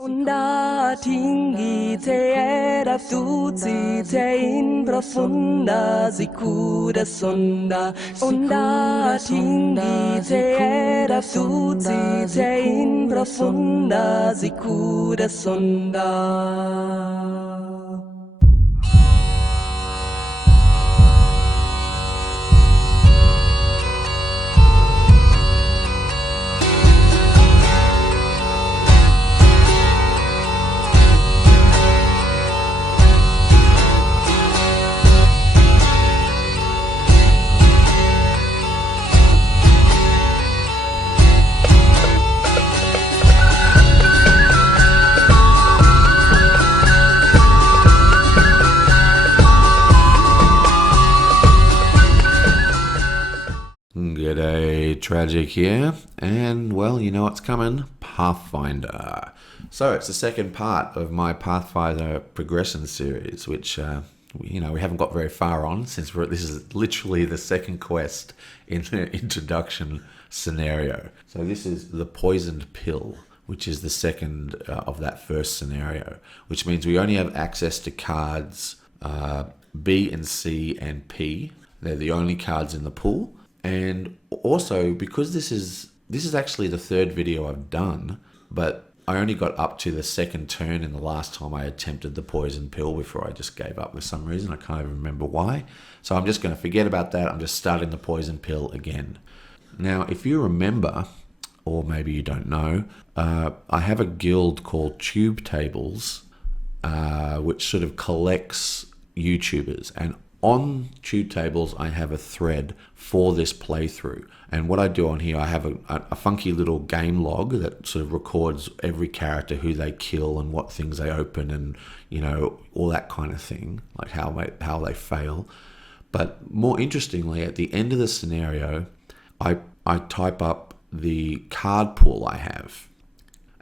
Onda tinggi te era tutti te in profunda sicura sonda. Onda tinggi te era tutti te in profunda sicura sonda. G'day, Tragic here, and well, you know what's coming, Pathfinder. So it's the second part of my Pathfinder progression series, which we haven't got very far on since this is literally the second quest in the introduction scenario. So this is the poisoned pill, which is the second of that first scenario, which means we only have access to cards B and C and P. They're the only cards in the pool. And also, because this is actually the third video I've done, but I only got up to the second turn in the last time I attempted the poison pill before I just gave up for some reason. I can't even remember why. So I'm just going to forget about that. I'm just starting the poison pill again. Now, if you remember, or maybe you don't know, I have a guild called Tube Tables, which sort of collects YouTubers, and on Tube Tables, I have a thread for this playthrough. And what I do on here, I have a funky little game log that sort of records every character, who they kill and what things they open and, all that kind of thing, like how they fail. But more interestingly, at the end of the scenario, I type up the card pool I have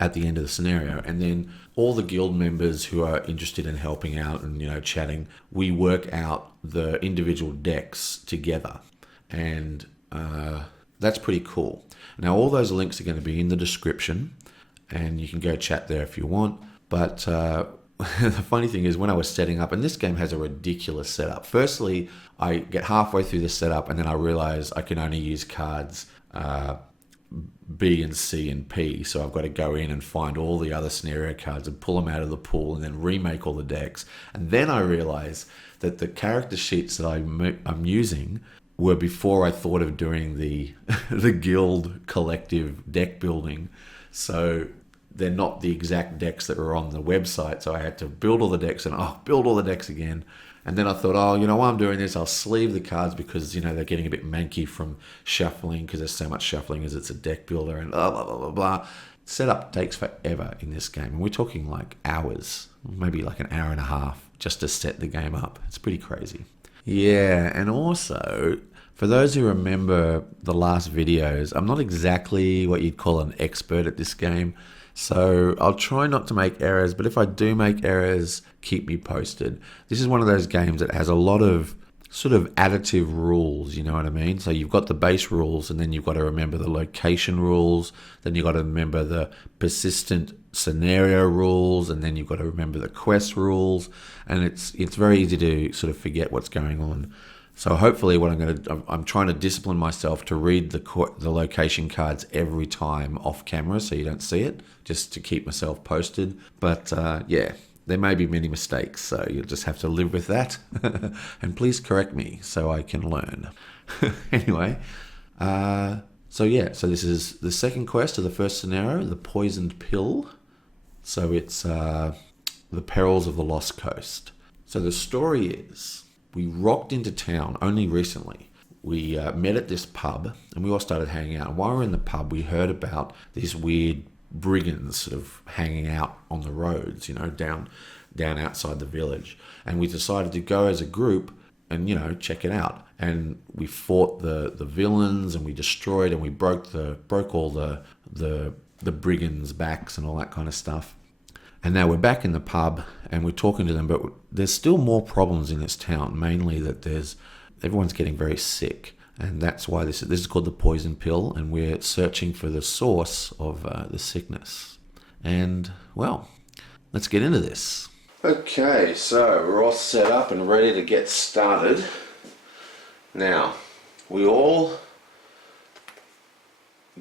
at the end of the scenario, and then all the guild members who are interested in helping out and chatting, we work out the individual decks together, and that's pretty cool. Now all those links are going to be in the description, and you can go chat there if you want. But the funny thing is, when I was setting up, and this game has a ridiculous setup. Firstly, I get halfway through the setup and then I realize I can only use cards B and C and P, so I've got to go in and find all the other scenario cards and pull them out of the pool and then remake all the decks. And then I realize that the character sheets that I'm using were before I thought of doing the the guild collective deck building, so they're not the exact decks that were on the website. So I had to build all the decks and build all the decks again. And then I thought, while I'm doing this, I'll sleeve the cards because, they're getting a bit manky from shuffling because there's so much shuffling as it's a deck builder and blah, blah, blah, blah, blah. Setup takes forever in this game. And we're talking like hours, maybe like an hour and a half just to set the game up. It's pretty crazy. Yeah, and also, for those who remember the last videos, I'm not exactly what you'd call an expert at this game. So I'll try not to make errors, but if I do make errors, keep me posted. This is one of those games that has a lot of sort of additive rules, you know what I mean? So you've got the base rules, and then you've got to remember the location rules, then you've got to remember the persistent scenario rules, and then you've got to remember the quest rules, and it's very easy to sort of forget what's going on. So hopefully I'm trying to discipline myself to read the location cards every time off camera so you don't see it, just to keep myself posted. But yeah, there may be many mistakes, so you'll just have to live with that. And please correct me so I can learn. Anyway, so this is the second quest of the first scenario, the poisoned pill. So it's the Perils of the Lost Coast. So the story is, we rocked into town only recently. We met at this pub and we all started hanging out. And while we were in the pub, we heard about these weird brigands sort of hanging out on the roads, down outside the village. And we decided to go as a group and, check it out. And we fought the villains, and we destroyed and we broke all the brigands' backs and all that kind of stuff. And now we're back in the pub and we're talking to them, but there's still more problems in this town, mainly that everyone's getting very sick. And that's why this is called the poison pill, and we're searching for the source of the sickness. And, well, let's get into this. Okay, so we're all set up and ready to get started. Now, we all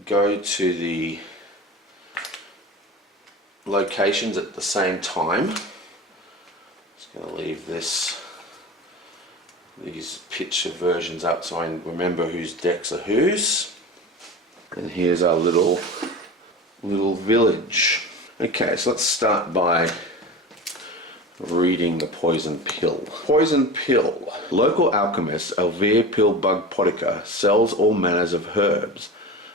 go to the locations at the same time. Just going to leave these picture versions up so I remember whose decks are whose. And here's our little village. Okay, so let's start by reading the poison pill. Poison pill. Local alchemist Elvire Pillbug Potica sells all manners of herbs,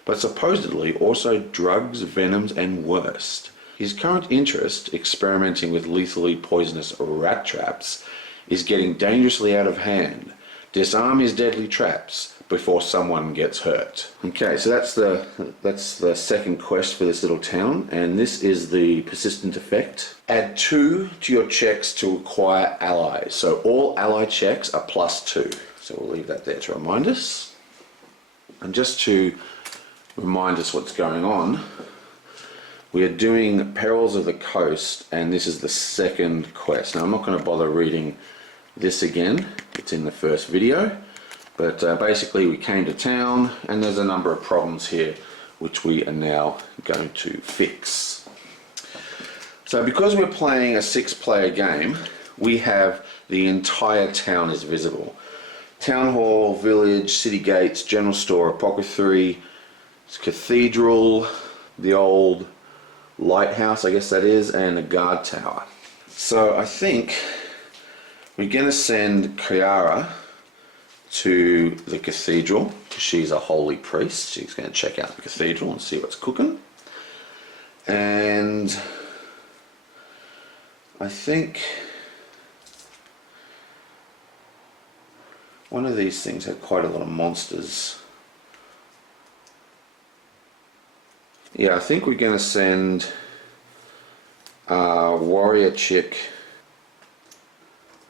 but supposedly also drugs, venoms, and worst. His current interest, experimenting with lethally poisonous rat traps, is getting dangerously out of hand. Disarm his deadly traps before someone gets hurt. Okay, so that's the second quest for this little town, and this is the persistent effect. Add 2 to your checks to acquire allies. So all ally checks are +2. So we'll leave that there to remind us. And just to remind us what's going on, we are doing Perils of the Coast, and this is the second quest. Now I'm not going to bother reading this again, it's in the first video, but basically we came to town and there's a number of problems here which we are now going to fix. So because we're playing a 6-player game, we have the entire town is visible. Town hall, village, city gates, general store, apothecary, cathedral, the old lighthouse, I guess that is, and a guard tower. So I think we're going to send Kyra to the cathedral because she's a holy priest. She's going to check out the cathedral and see what's cooking. And I think one of these things had quite a lot of monsters. Yeah, I think we're going to send warrior chick.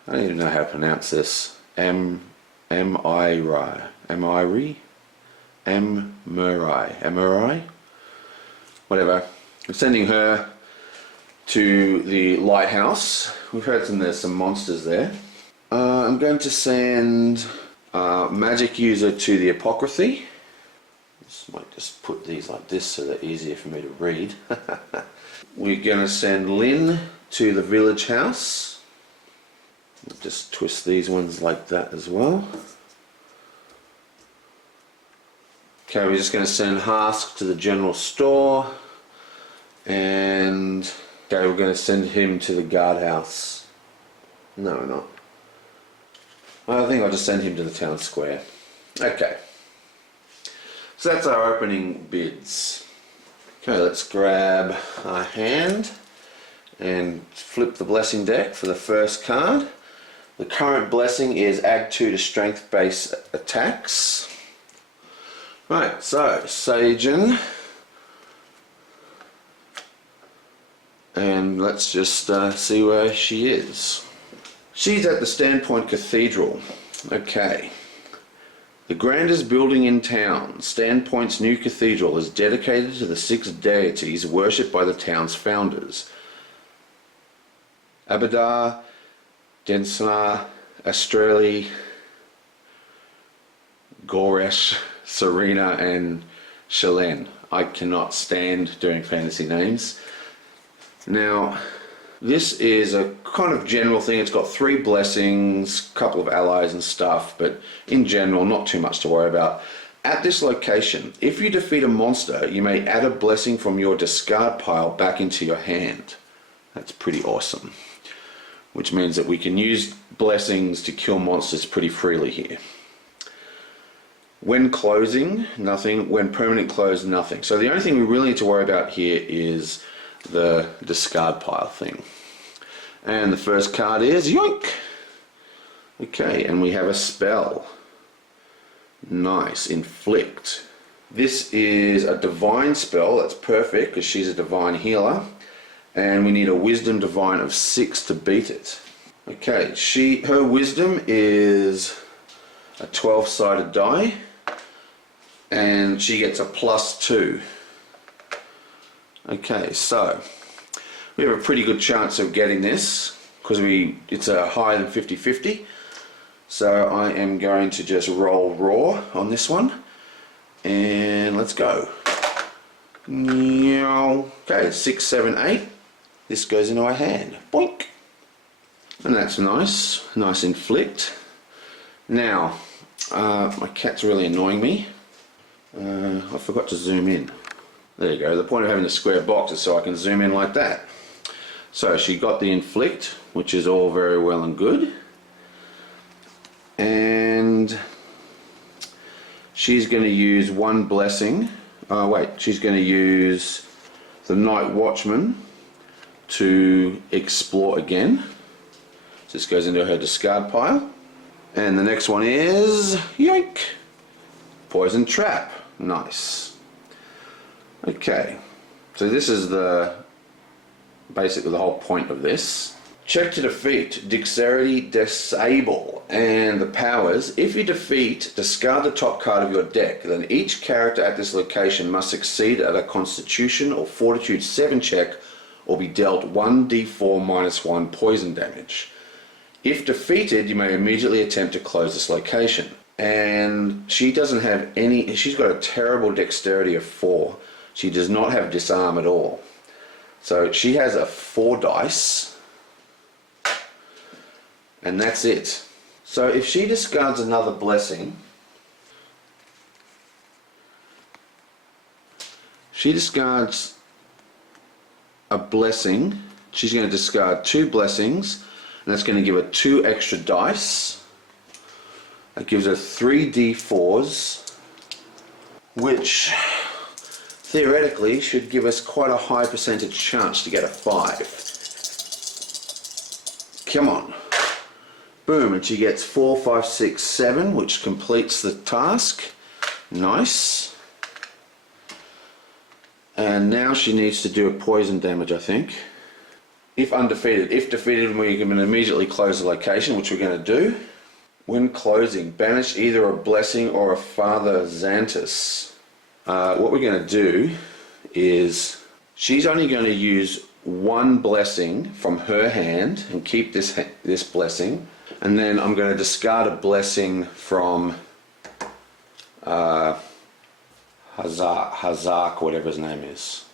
I don't even know how to pronounce this. AMIRI, whatever. I'm sending her to the lighthouse. We've heard there's some monsters there. I'm going to send magic user to the apothecary. Might just put these like this so they're easier for me to read. We're going to send Lin to the village house. Just twist these ones like that as well. Okay, we're just going to send Harsk to the general store. And okay, we're going to send him to the guardhouse. No, we're not. I think I'll just send him to the town square. Okay. So that's our opening bids. Okay, let's grab our hand and flip the blessing deck for the first card. The current blessing is add 2 to strength base attacks. Right, so Sajan. And let's just see where she is. She's at the Standpoint Cathedral. Okay. The grandest building in town, Standpoint's new cathedral, is dedicated to the 6 deities worshipped by the town's founders. Abadar, Densana, Astrali, Goresh, Serena, and Shalen. I cannot stand doing fantasy names. Now, this is a kind of general thing. It's got 3 blessings, a couple of allies and stuff, but in general, not too much to worry about. At this location, if you defeat a monster, you may add a blessing from your discard pile back into your hand. That's pretty awesome. Which means that we can use blessings to kill monsters pretty freely here. When closing, nothing. When permanent close, nothing. So the only thing we really need to worry about here is the discard pile thing. And the first card is yoink. Okay, and we have a spell. Nice, inflict. This is a divine spell. That's perfect because she's a divine healer, and we need a wisdom divine of 6 to beat it. Okay, her wisdom is a 12-sided die, and she gets a +2. Okay, so We have a pretty good chance of getting this because it's a higher than 50-50. So I am going to just roll raw on this one, and let's go. Okay, 6, 7, 8. This goes into our hand. Boink. And that's nice. Nice inflict. Now, my cat's really annoying me. I forgot to zoom in. There you go. The point of having the square box is so I can zoom in like that. So she got the inflict, which is all very well and good. And she's going to use one blessing. Oh wait, she's going to use the Night Watchman to explore again. So this goes into her discard pile. And the next one is, yoink, Poison Trap. Nice. Okay, so this is basically the whole point of this. Check to defeat, dexterity, disable, and the powers. If you defeat, discard the top card of your deck. Then each character at this location must succeed at a Constitution or Fortitude 7 check or be dealt 1d4 minus 1 poison damage. If defeated, you may immediately attempt to close this location. And she doesn't have any, she's got a terrible dexterity of 4. She does not have disarm at all. So she has a 4 dice. And that's it. So if she discards another blessing, she discards a blessing, she's going to discard 2 blessings, and that's going to give her 2 extra dice. That gives her 3d4s, which theoretically should give us quite a high percentage chance to get a 5. Come on. Boom, and she gets 4, 5, 6, 7, which completes the task. Nice. And now she needs to do a poison damage, I think. If undefeated. If defeated, we can immediately close the location, which we're going to do. When closing, banish either a blessing or a Father Xantus. What we're going to do is, she's only going to use 1 blessing from her hand and keep this blessing. And then I'm going to discard a blessing from Hazak, whatever his name is.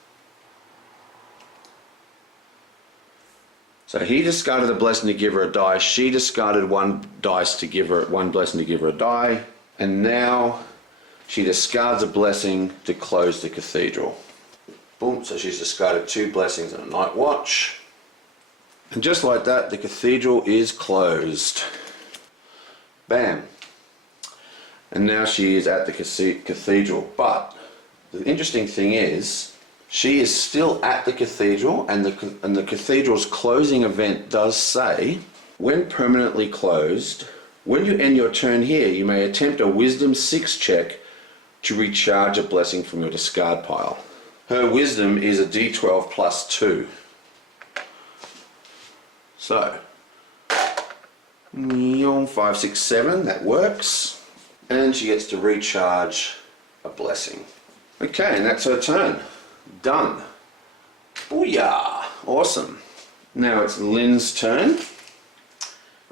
So he discarded a blessing to give her a die. She discarded 1 dice to give her 1 blessing to give her a die. And now she discards a blessing to close the cathedral. Boom, so she's discarded 2 blessings and a night watch. And just like that, the cathedral is closed. Bam. And now she is at the cathedral. But the interesting thing is, she is still at the cathedral, and the cathedral's closing event does say, when permanently closed, when you end your turn here, you may attempt a Wisdom 6 check to recharge a blessing from your discard pile. Her wisdom is a d12 plus 2. So, 5, 6, 7, that works. And she gets to recharge a blessing. Okay, and that's her turn. Done. Booyah! Awesome. Now it's Lynn's turn.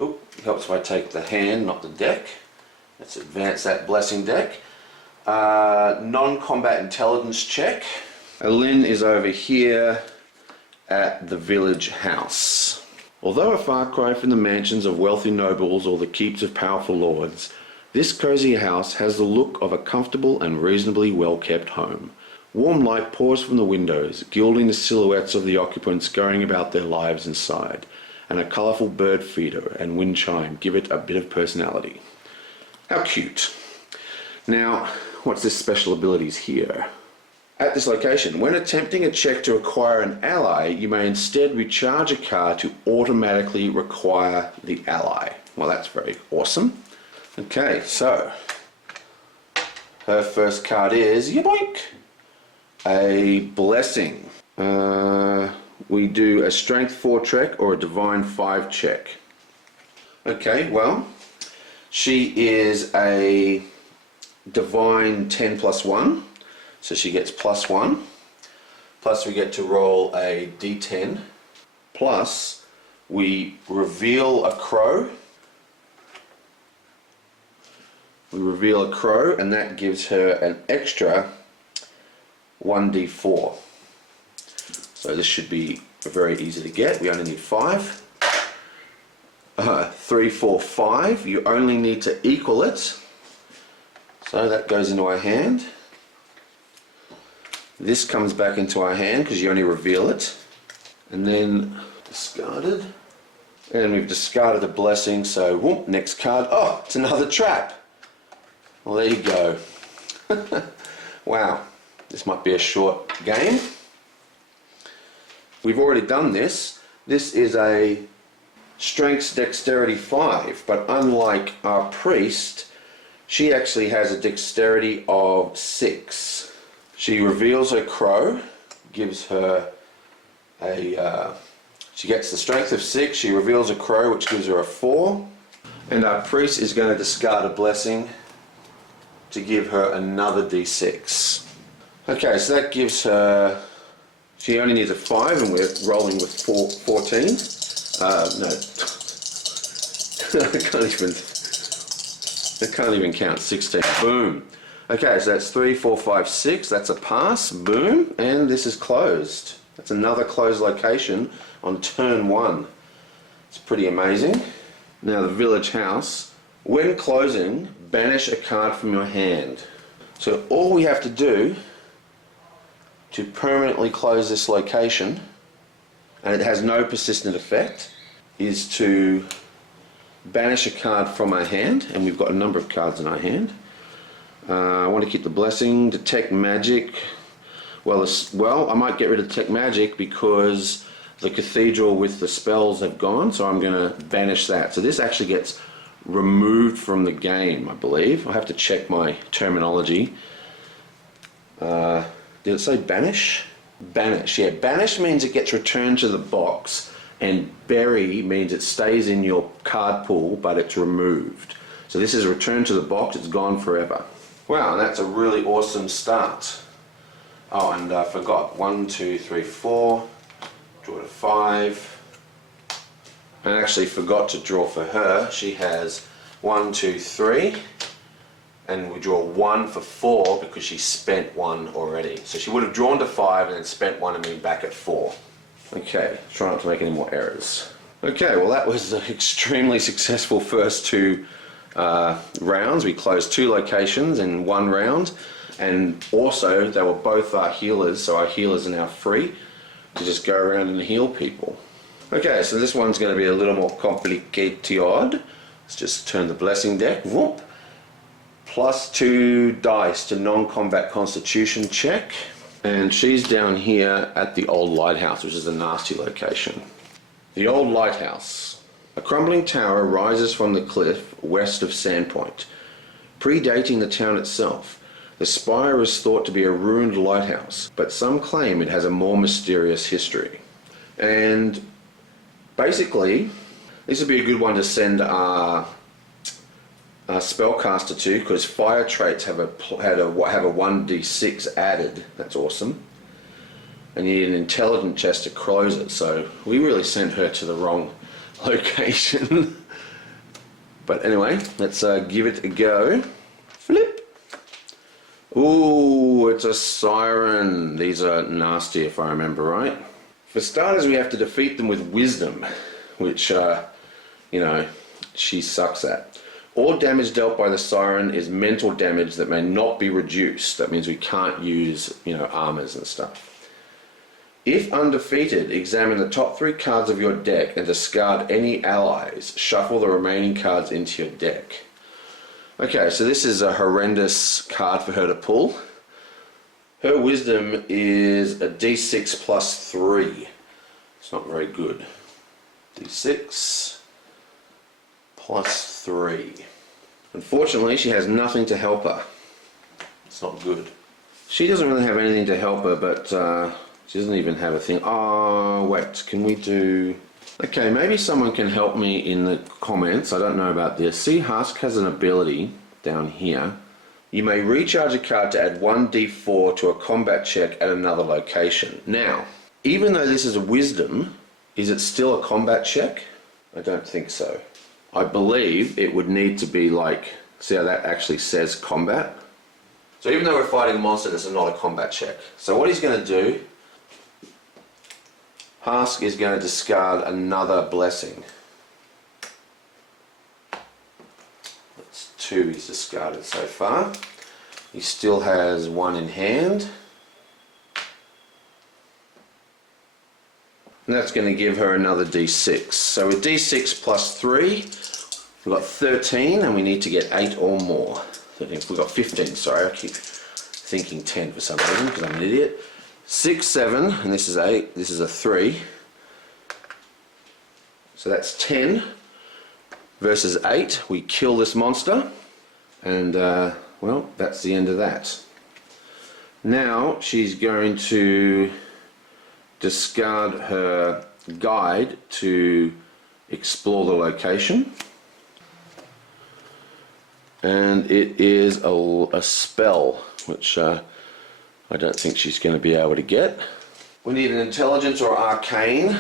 Oop, it helps if I take the hand, not the deck. Let's advance that blessing deck. Non-combat intelligence check. Lynn is over here at the village house. Although a far cry from the mansions of wealthy nobles or the keeps of powerful lords, this cozy house has the look of a comfortable and reasonably well-kept home. Warm light pours from the windows, gilding the silhouettes of the occupants going about their lives inside, and a colourful bird feeder and wind chime give it a bit of personality. How cute. Now, what's this special abilities here? At this location, when attempting a check to acquire an ally, you may instead recharge a card to automatically require the ally. Well, that's very awesome. Okay, so her first card is yoink, a blessing. We do a strength 4 check or a divine 5 check. Okay, well, she is a divine 10 plus 1, so she gets plus 1. Plus we get to roll a d10 plus we reveal a crow. We reveal a crow, and that gives her an extra 1d4. So this should be very easy to get. We only need 5. 3, 4, 5. You only need to equal it. So that goes into our hand. This comes back into our hand because you only reveal it. And then discarded. And we've discarded a blessing, so whoop, next card. Oh, it's another trap. Well, there you go. Wow, this might be a short game. We've already done this. This is a Strengths Dexterity 5, but unlike our priest, she actually has a Dexterity of 6. She reveals her crow, gives her a... she gets the Strength of 6, she reveals a crow, which gives her a 4. And our priest is going to discard a blessing to give her another d6. Okay, so that gives her... She only needs a 5, and we're rolling with 14. No. I can't even count. 16. Boom. Okay, so that's 3, 4, 5, 6. That's a pass. Boom. And this is closed. That's another closed location on turn 1. It's pretty amazing. Now the village house. When closing, banish a card from your hand. So all we have to do to permanently close this location, and it has no persistent effect, is to banish a card from our hand, and we've got a number of cards in our hand. I want to keep the blessing, detect magic. Well, I might get rid of detect magic because the cathedral with the spells have gone, so I'm going to banish that. So this actually gets removed from the game, I believe. I have to check my terminology. Did it say banish? Banish, yeah. Banish means it gets returned to the box, and bury means it stays in your card pool, but it's removed. So this is returned to the box, it's gone forever. Wow, that's a really awesome start. Oh, and I forgot. 1, 2, 3, 4. Draw to 5. I actually forgot to draw for her. She has 1, 2, 3. And we draw 1 for 4 because she spent 1 already. So she would have drawn to 5 and then spent 1 and been back at 4. Okay, try not to make any more errors. Okay, well that was an extremely successful first 2 rounds. We closed 2 locations in 1 round, and also they were both our healers, so our healers are now free to just go around and heal people. Okay, so this one's going to be a little more complicated. Let's just turn the blessing deck. Whoop. Plus 2 dice to non-combat constitution check. And she's down here at the old lighthouse, which is a nasty location. The old lighthouse. A crumbling tower rises from the cliff west of Sandpoint. Predating the town itself, the spire is thought to be a ruined lighthouse, but some claim it has a more mysterious history. And basically, this would be a good one to send our spellcaster to, because fire traits have a 1d6 added. That's awesome. And you need an intelligent chest to close it, so we really sent her to the wrong location. But anyway, let's give it a go. Flip. Ooh, it's a siren. These are nasty if I remember right. For starters, we have to defeat them with wisdom, which, she sucks at. All damage dealt by the siren is mental damage that may not be reduced. That means we can't use, armors and stuff. If undefeated, examine the top 3 cards of your deck and discard any allies. Shuffle the remaining cards into your deck. Okay, so this is a horrendous card for her to pull. Her wisdom is a d6 plus 3. It's not very good. d6 plus 3. Unfortunately, she has nothing to help her. It's not good. She doesn't really have anything to help her, but she doesn't even have a thing. Oh, wait, can we do... Okay, maybe someone can help me in the comments. I don't know about this. See, Harsk has an ability down here. You may recharge a card to add 1d4 to a combat check at another location. Now, even though this is a wisdom, Is it still a combat check? I don't think so. I believe it would need to be like, see how that actually says combat? So even though we're fighting a monster, this is not a combat check. So what he's going to do, Harsk is going to discard another blessing. That's 2 he's discarded so far. He still has 1 in hand. And that's going to give her another d6. So with d6 plus 3, we've got 13 and we need to get 8 or more. 13, we've got 15, sorry, I keep thinking 10 for some reason because I'm an idiot. 6, 7, and this is 8, this is a 3. So that's 10 versus 8. We kill this monster and well, that's the end of that. Now she's going to discard her guide to explore the location, and it is a spell which I don't think she's going to be able to get. We need an intelligence or arcane.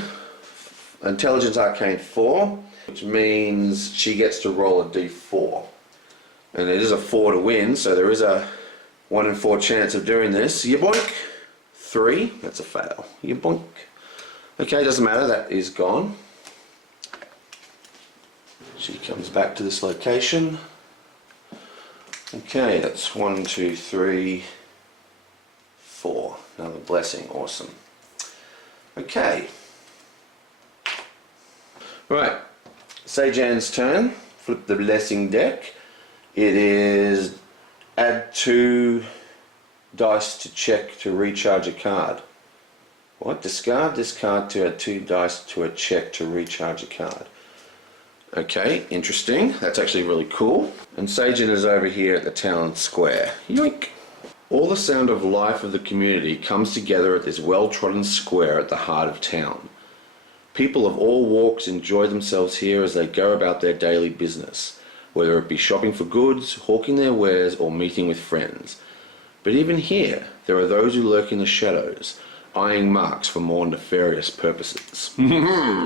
Intelligence arcane 4, which means she gets to roll a d4, and it is a 4 to win, so there is a 1 in 4 chance of doing this. Yoink! 3, that's a fail. Yoink. Okay, doesn't matter, that is gone. She comes back to this location. Okay, that's 1, 2, 3, 4. Another blessing, awesome. Okay. Right, Sajan's turn. Flip the blessing deck. It is add 2 dice to check to recharge a card. What? Discard this card to add 2 dice to a check to recharge a card. Okay, interesting. That's actually really cool. And Sajan is over here at the town square. Yoink! All the sound of life of the community comes together at this well-trodden square at the heart of town. People of all walks enjoy themselves here as they go about their daily business, whether it be shopping for goods, hawking their wares, or meeting with friends. But even here, there are those who lurk in the shadows, eyeing marks for more nefarious purposes.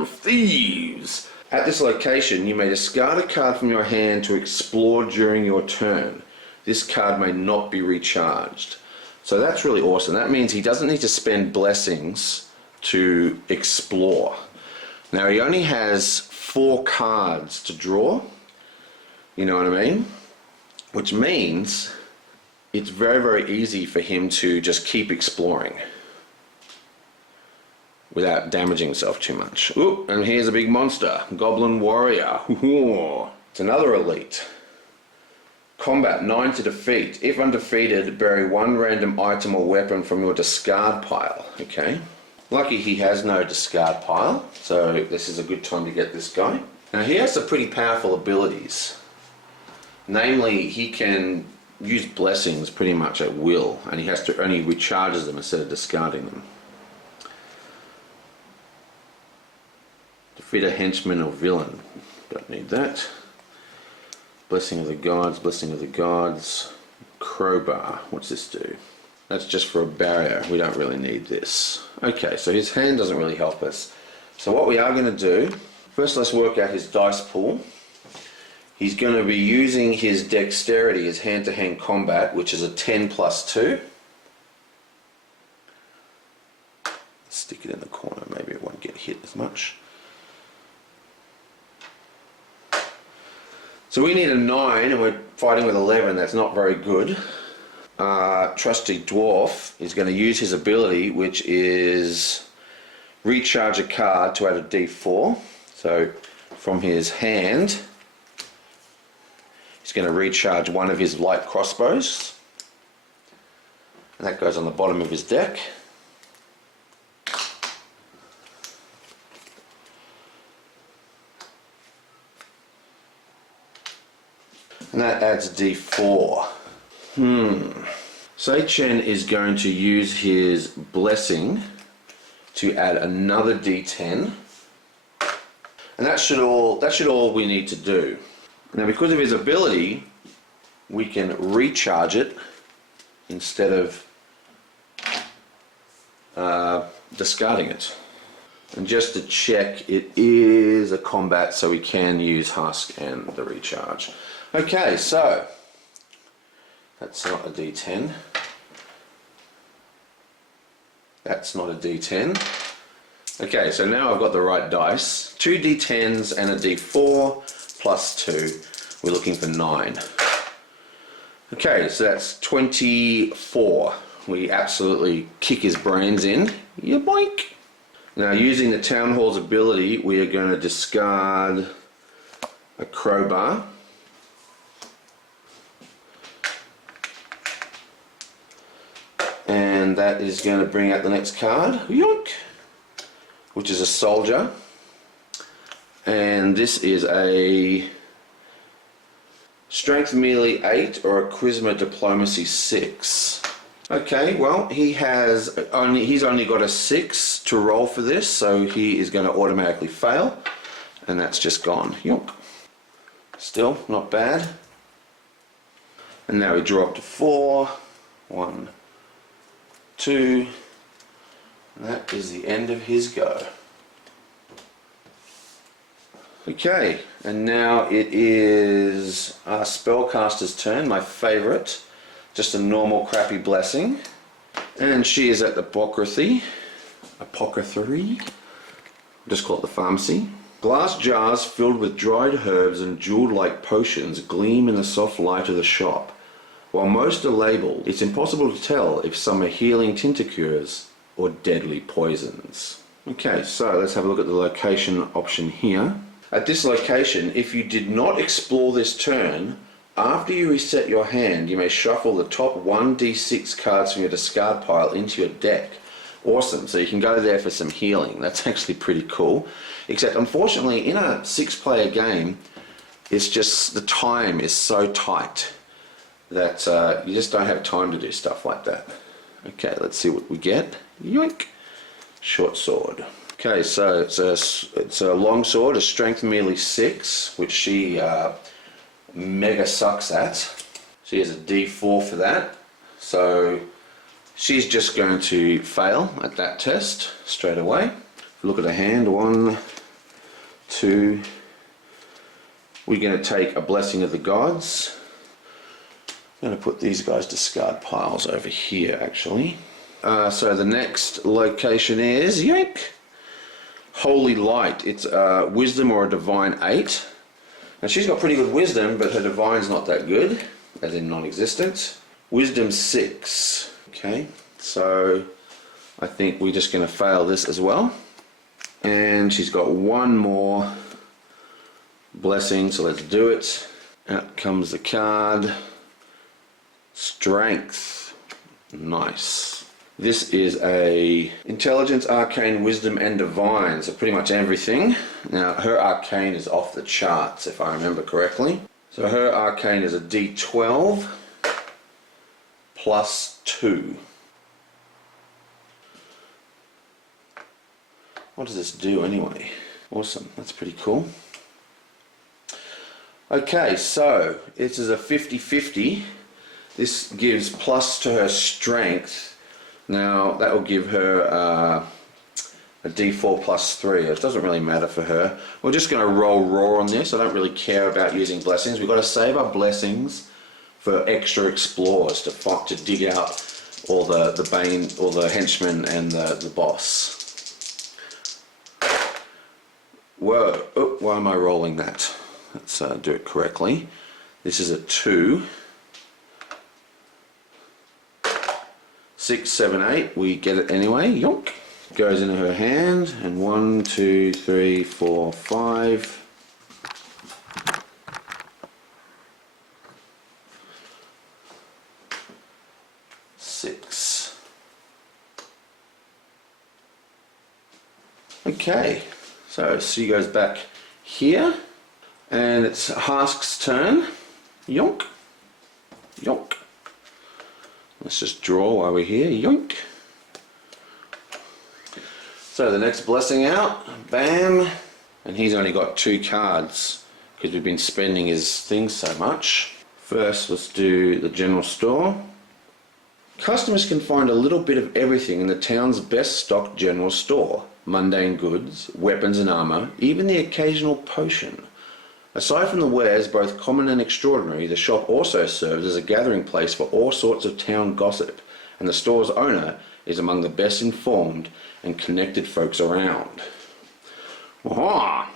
Thieves! At this location, you may discard a card from your hand to explore during your turn. This card may not be recharged. So that's really awesome. That means he doesn't need to spend blessings to explore. Now he only has 4 cards to draw, you know what I mean? Which means it's very, very easy for him to just keep exploring without damaging himself too much. Ooh, and here's a big monster, Goblin Warrior. Ooh, it's another elite. Combat, 9 to defeat. If undefeated, bury 1 random item or weapon from your discard pile. Okay. Lucky he has no discard pile, so this is a good time to get this guy. Now he has some pretty powerful abilities. Namely, he can use blessings pretty much at will, and he has to only recharges them instead of discarding them. Defeat a henchman or villain. Don't need that. Blessing of the Gods, Blessing of the Gods. Crowbar. What's this do? That's just for a barrier. We don't really need this. Okay, so his hand doesn't really help us. So what we are going to do, first let's work out his dice pool. He's going to be using his dexterity, his hand-to-hand combat, which is a 10 plus 2. Stick it in the corner, maybe it won't get hit as much. So we need a 9 and we're fighting with 11, that's not very good. Trusty Dwarf is going to use his ability, which is recharge a card to add a d4. So from his hand, he's going to recharge 1 of his light crossbows. And that goes on the bottom of his deck. And that adds a d4. Sajan is going to use his blessing to add another d10. And that should all we need to do. Now because of his ability, we can recharge it instead of discarding it. And just to check, it is a combat, so we can use Harsk and the recharge. Okay, so that's not a D10. That's not a D10. Okay, so now I've got the right dice. 2 D10s and a D4 plus 2. We're looking for 9. Okay, so that's 24. We absolutely kick his brains in. Yeah, boink! Now, using the Town Hall's ability, we are going to discard a crowbar. And that is going to bring out the next card, yoink, which is a soldier. And this is a Strength Melee 8 or a Charisma Diplomacy 6. Okay, well, he's only got a 6 to roll for this, so he is going to automatically fail. And that's just gone, yoink. Still, not bad. And now we draw up to 4. 1, 2, and that is the end of his go. Okay, and now it is our spellcaster's turn, my favourite. Just a normal crappy blessing. And she is at the apothecary. Just call it the pharmacy. Glass jars filled with dried herbs and jewel-like potions gleam in the soft light of the shop. While most are labelled, it's impossible to tell if some are healing tinctures or deadly poisons. Okay, so let's have a look at the location option here. At this location, if you did not explore this turn, after you reset your hand, you may shuffle the top 1d6 cards from your discard pile into your deck. Awesome, so you can go there for some healing. That's actually pretty cool. Except, unfortunately, in a 6-player game, it's just the time is so tight that you just don't have time to do stuff like that. Okay, let's see what we get. Yoink! Short sword. Okay, so it's a long sword, a strength melee 6, which she mega sucks at. She has a D4 for that. So she's just going to fail at that test straight away. If we look at her hand, 1, 2. We're going to take a blessing of the gods. I'm going to put these guys' discard piles over here, actually. So the next location is, yoink, Holy Light. It's wisdom or a divine 8. Now she's got pretty good wisdom, but her divine's not that good, as in non-existent. Wisdom 6. Okay, so I think we're just going to fail this as well. And she's got one more blessing, so let's do it. Out comes the card. Strength. Nice. This is a Intelligence, Arcane, Wisdom and Divine, so pretty much everything. Now her Arcane is off the charts if I remember correctly. So her Arcane is a D12 plus 2. What does this do anyway? Awesome, that's pretty cool. Okay, so this is a 50-50. This gives plus to her strength. Now that will give her a D4 plus 3. It doesn't really matter for her. We're just going to roll raw on this. I don't really care about using blessings. We've got to save our blessings for extra explorers to dig out all the bane, all the henchmen and the boss. Whoa! Oh, why am I rolling that? Let's do it correctly. This is a 2. 6, 7, 8. We get it anyway. Yonk. Goes into her hand, and 1, 2, 3, 4, 5. Six. Okay, so she goes back here, and it's Harsk's turn. Yonk. Yonk. Let's just draw while we're here. Yoink. So the next blessing out. Bam. And he's only got 2 cards because we've been spending his things so much. First, let's do the general store. Customers can find a little bit of everything in the town's best stocked general store. mundane goods, weapons and armour, even the occasional potion. Aside from the wares, both common and extraordinary, the shop also serves as a gathering place for all sorts of town gossip, and the store's owner is among the best informed and connected folks around. Aha!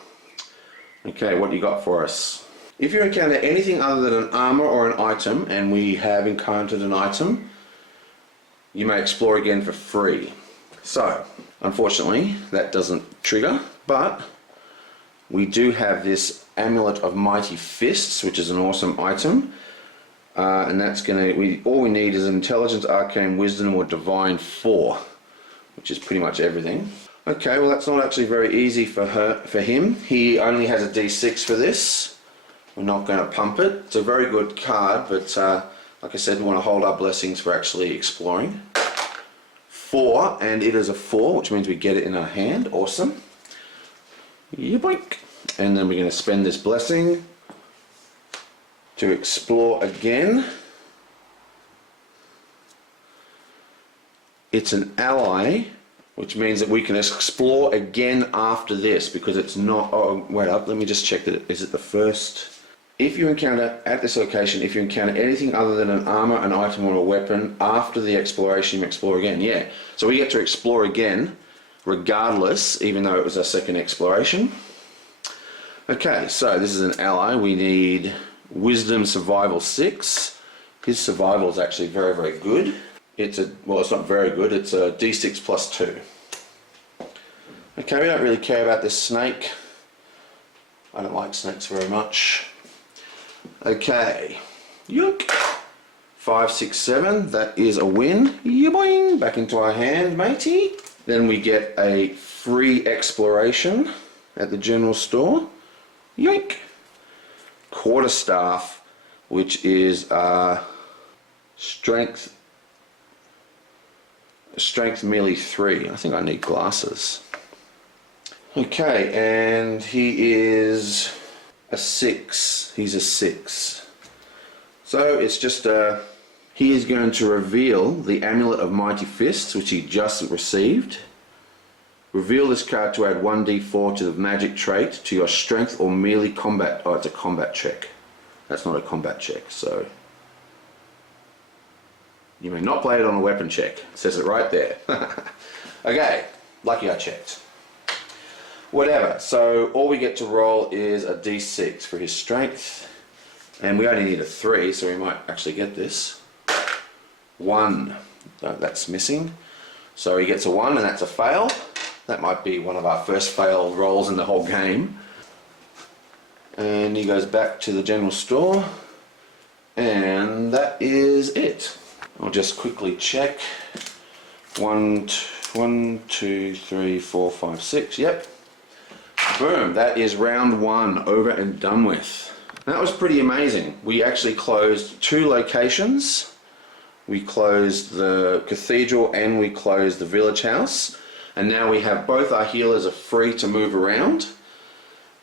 Okay, what do you got for us? If you encounter anything other than an armour or an item, and we have encountered an item, you may explore again for free. So, unfortunately, that doesn't trigger, but we do have this Amulet of Mighty Fists, which is an awesome item. And that's all we need is Intelligence, Arcane, Wisdom, or Divine 4, which is pretty much everything. Okay, well that's not actually very easy for him. He only has a D6 for this. We're not going to pump it. It's a very good card, but like I said, we want to hold our blessings for actually exploring. 4, and it is a 4, which means we get it in our hand. Awesome. Yoink. And then we're going to spend this blessing to explore again. It's an ally, which means that we can explore again after this, because it's not... Oh, wait up, let me just check that. Is it the first? If you encounter, at this location, if you encounter anything other than an armor, an item, or a weapon, after the exploration, you explore again. Yeah, so we get to explore again, regardless, even though it was our second exploration. Okay, so this is an ally. We need Wisdom Survival 6. His survival is actually very, very good. Well, it's not very good. It's a D6 plus 2. Okay, we don't really care about this snake. I don't like snakes very much. Okay, yoink. 5, 6, 7. That is a win. Yoing. Back into our hand, matey. Then we get a free exploration at the general store. Yoink. Quarterstaff, which is strength melee 3. I think I need glasses. Okay, and he is a 6. He's a 6. So it's just he is going to reveal the Amulet of Mighty Fists, which he just received. Reveal this card to add 1d4 to the magic trait to your strength or melee combat. Oh, it's a combat check. That's not a combat check, so you may not play it on a weapon check. It says it right there. Okay, lucky I checked. Whatever, so all we get to roll is a d6 for his strength, and we only need a 3, so we might actually get this. 1, no, that's missing. So he gets a 1, and that's a fail. That might be one of our first fail rolls in the whole game. And he goes back to the general store, and that is it. I'll just quickly check. 1, 2, 3, 4, 5, 6. Yep. Boom. That is round 1 over and done with. That was pretty amazing. We actually closed 2 locations. We closed the cathedral and we closed the village house. And now we have both our healers are free to move around,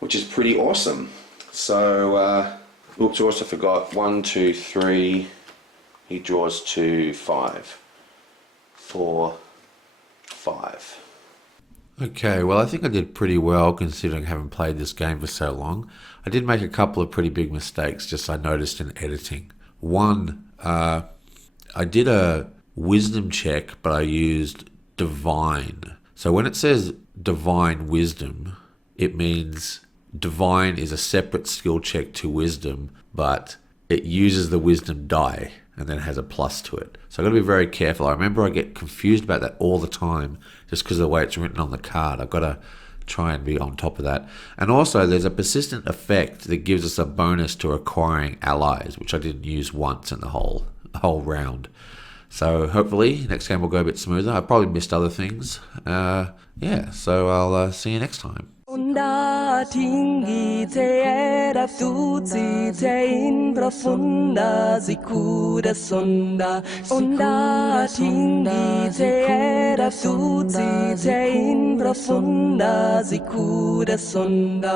which is pretty awesome. So, oops, I also forgot. 1, 2, 3. He draws 2, 5, 4, 5. Okay, well I think I did pretty well considering I haven't played this game for so long. I did make a couple of pretty big mistakes, just I noticed in editing. One, I did a wisdom check, but I used divine. So when it says divine wisdom, it means divine is a separate skill check to wisdom, but it uses the wisdom die and then has a plus to it. So I've got to be very careful. I remember I get confused about that all the time just because of the way it's written on the card. I've got to try and be on top of that. And also there's a persistent effect that gives us a bonus to acquiring allies, which I didn't use once in the whole round. So hopefully next game will go a bit smoother. I probably missed other things. Yeah, so I'll see you next time. Onda tinggi te era tuzi te in profunda sicura sonda. Onda tinggi te era tuzi te in profunda sicura sonda.